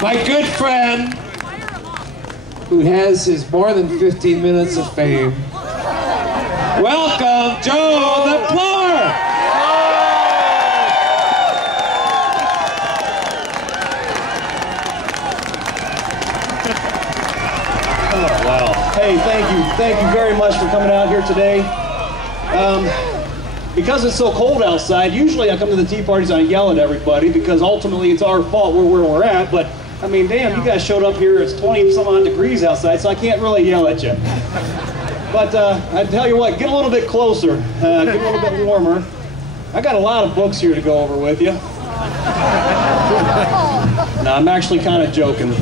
My good friend, who has his more than 15 minutes of fame. Welcome, Joe the Plumber! Oh, wow. Hey, thank you very much for coming out here today. Because it's so cold outside, usually I come to the tea parties and I yell at everybody because ultimately it's our fault where we're at, but I mean, damn, you guys showed up here, it's 20 some odd degrees outside, so I can't really yell at you. But I tell you what, get a little bit closer, get a little bit warmer. I got a lot of books here to go over with you. No, I'm actually kind of joking.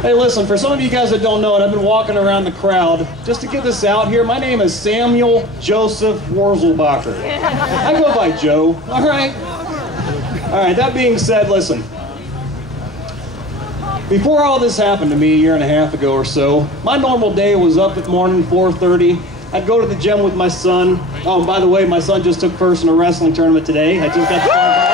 Hey, listen, for some of you guys that don't know it, I've been walking around the crowd. Just to get this out here, my name is Samuel Joseph Wurzelbacher. I go by Joe, all right? All right, that being said, listen. Before all this happened to me a year and a half ago or so, my normal day was up at morning, 4:30. I'd go to the gym with my son. Oh, and by the way, my son just took first in a wrestling tournament today. I just got the phone call.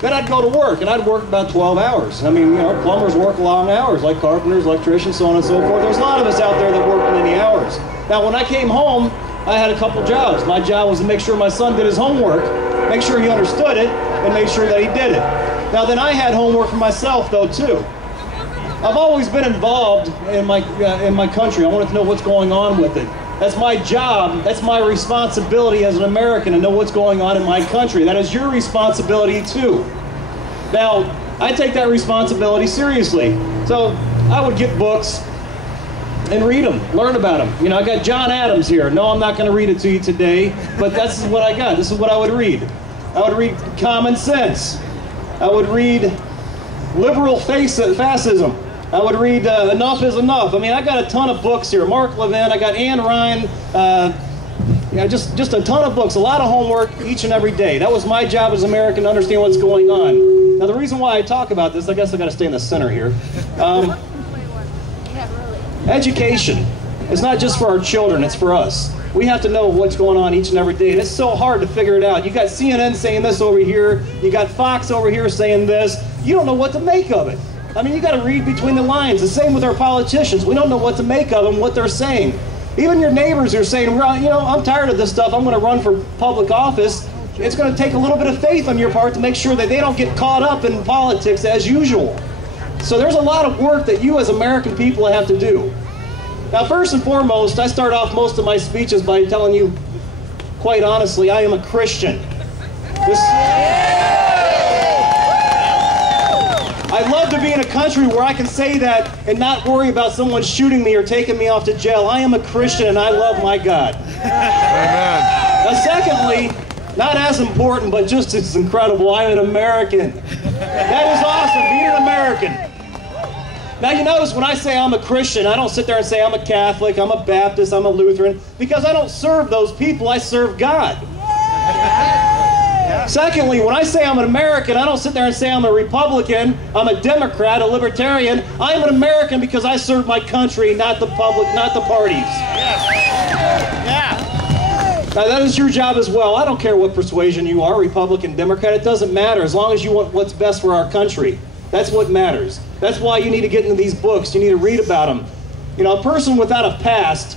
Then I'd go to work, and I'd work about 12 hours. I mean, you know, plumbers work long hours, like carpenters, electricians, so on and so forth. There's a lot of us out there that work many hours. Now, when I came home, I had a couple jobs. My job was to make sure my son did his homework, make sure he understood it, and make sure that he did it. Now, then I had homework for myself, though, too. I've always been involved in my country. I wanted to know what's going on with it. That's my job. That's my responsibility as an American to know what's going on in my country. That is your responsibility, too. Now, I take that responsibility seriously. So I would get books and read them, learn about them. You know, I got John Adams here. No, I'm not going to read it to you today, but that's what I got. This is what I would read. I would read Common Sense. I would read Liberal Fascism. I would read Enough is Enough. I mean, I got a ton of books here. Mark Levin, I got Anne Ryan, just a ton of books, a lot of homework each and every day. That was my job as an American to understand what's going on. Now, the reason why I talk about this, I guess I got to stay in the center here. Education. It's not just for our children, it's for us. We have to know what's going on each and every day, and it's so hard to figure it out. You got CNN saying this over here, you got Fox over here saying this. You don't know what to make of it. I mean, you got to read between the lines. The same with our politicians. We don't know what to make of them, what they're saying. Even your neighbors are saying, well, you know, I'm tired of this stuff. I'm going to run for public office. It's going to take a little bit of faith on your part to make sure that they don't get caught up in politics as usual. So there's a lot of work that you as American people have to do. Now, first and foremost, I start off most of my speeches by telling you, quite honestly, I am a Christian. I'd love to be in a country where I can say that and not worry about someone shooting me or taking me off to jail. I am a Christian and I love my God. Amen. Now, secondly, not as important, but just as incredible, I'm an American. That is awesome, being an American. Now, you notice when I say I'm a Christian, I don't sit there and say I'm a Catholic, I'm a Baptist, I'm a Lutheran, because I don't serve those people, I serve God. Secondly, when I say I'm an American, I don't sit there and say I'm a Republican, I'm a Democrat, a Libertarian. I'm an American because I serve my country, not the public, not the parties. Yeah. Now, that is your job as well. I don't care what persuasion you are, Republican, Democrat, it doesn't matter as long as you want what's best for our country. That's what matters. That's why you need to get into these books. You need to read about them. You know, a person without a past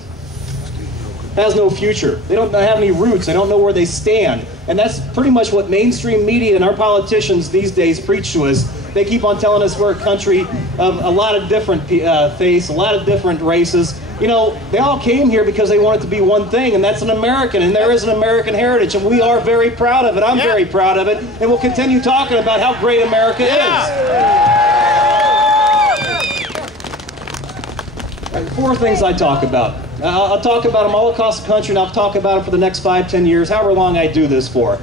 has no future. They don't have any roots. They don't know where they stand. And that's pretty much what mainstream media and our politicians these days preach to us. They keep on telling us we're a country of a lot of different faiths, a lot of different races. You know, they all came here because they wanted to be one thing, and that's an American, and there is an American heritage, and we are very proud of it. I'm very proud of it, and we'll continue talking about how great America is. 4 things I talk about. I'll talk about them all across the country, and I'll talk about them for the next 5, 10 years, however long I do this for.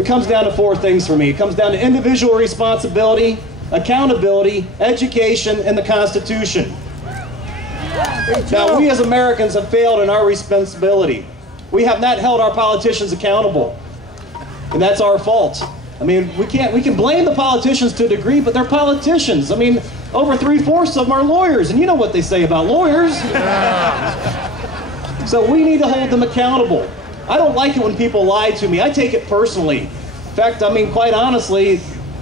It comes down to 4 things for me. It comes down to individual responsibility, accountability, education, and the Constitution. Now, we as Americans have failed in our responsibility. We have not held our politicians accountable, and that's our fault. I mean, we can blame the politicians to a degree, but they're politicians. I mean, over 3/4 of them are lawyers, and you know what they say about lawyers. So we need to hold them accountable. I don't like it when people lie to me. I take it personally. In fact, I mean, quite honestly,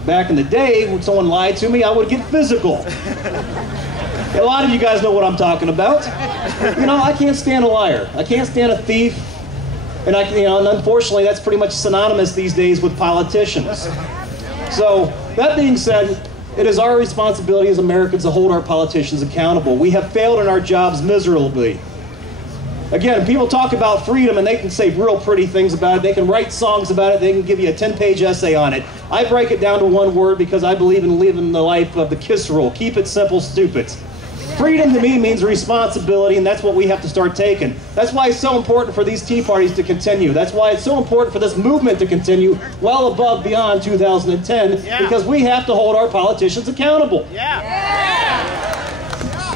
Back in the day, when someone lied to me, I would get physical. A lot of you guys know what I'm talking about. You know, I can't stand a liar. I can't stand a thief. And and unfortunately, that's pretty much synonymous these days with politicians. So, that being said, it is our responsibility as Americans to hold our politicians accountable. We have failed in our jobs miserably. Again, people talk about freedom and they can say real pretty things about it. They can write songs about it. They can give you a 10-page essay on it. I break it down to one word because I believe in living the life of the KISS rule. Keep it simple, stupid. Freedom to me means responsibility, and that's what we have to start taking. That's why it's so important for these Tea Parties to continue. That's why it's so important for this movement to continue well above beyond 2010, because we have to hold our politicians accountable.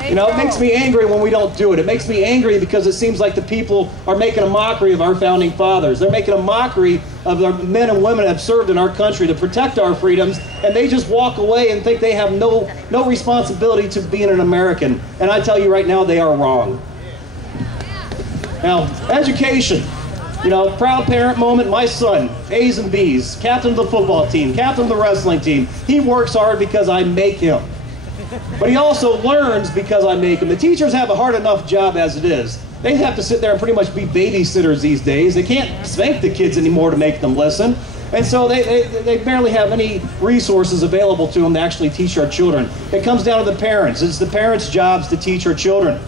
You know, it makes me angry when we don't do it. It makes me angry because it seems like the people are making a mockery of our founding fathers. They're making a mockery of the men and women that have served in our country to protect our freedoms, and they just walk away and think they have no responsibility to being an American. And I tell you right now, they are wrong. Now, education. You know, proud parent moment, my son, A's and B's, captain of the football team, captain of the wrestling team. He works hard because I make him. But he also learns because I make him. The teachers have a hard enough job as it is. They have to sit there and pretty much be babysitters these days. They can't spank the kids anymore to make them listen. And so they barely have any resources available to them to actually teach our children. It comes down to the parents. It's the parents' jobs to teach our children.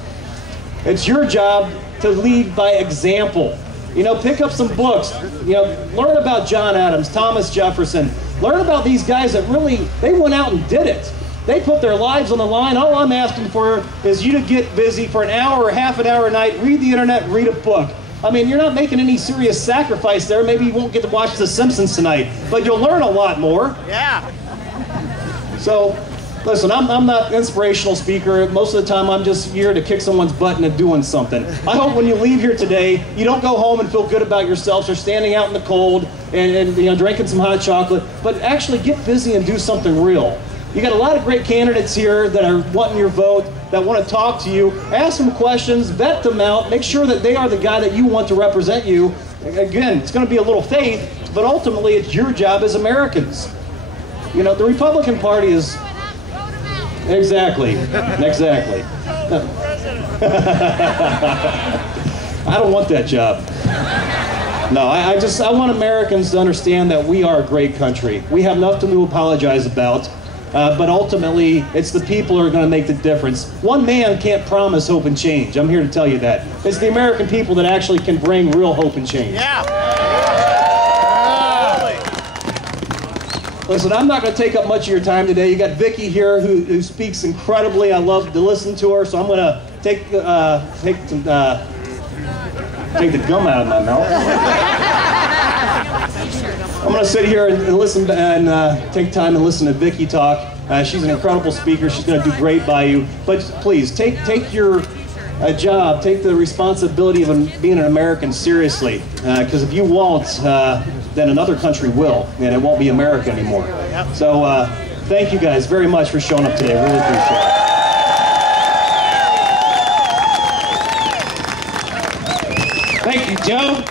It's your job to lead by example. You know, pick up some books. You know, learn about John Adams, Thomas Jefferson. Learn about these guys that really, they went out and did it. They put their lives on the line. All I'm asking for is you to get busy for an hour or half an hour a night, read the internet, read a book. I mean, you're not making any serious sacrifice there. Maybe you won't get to watch The Simpsons tonight, but you'll learn a lot more. Yeah. So, listen, I'm not an inspirational speaker. Most of the time, I'm just here to kick someone's butt and doing something. I hope when you leave here today, you don't go home and feel good about yourselves or standing out in the cold and you know, drinking some hot chocolate, but actually get busy and do something real. You got a lot of great candidates here that are wanting your vote, that want to talk to you. Ask them questions, vet them out, make sure that they are the guy that you want to represent you. Again, it's going to be a little faith, but ultimately it's your job as Americans. You know, the Republican Party is... Exactly. I don't want that job. No, I want Americans to understand that we are a great country. We have nothing to apologize about. But ultimately, it's the people who are going to make the difference. One man can't promise hope and change. I'm here to tell you that. It's the American people that actually can bring real hope and change. Yeah. Listen, I'm not going to take up much of your time today. You got Vicki here who speaks incredibly. I love to listen to her, so I'm going to take the gum out of my mouth. I'm going to sit here and listen and take time and listen to Vicki talk. She's an incredible speaker. She's going to do great by you. But please, take your job, take the responsibility of being an American seriously. Because if you won't, then another country will, and it won't be America anymore. So thank you guys very much for showing up today. I really appreciate it. Thank you, Joe.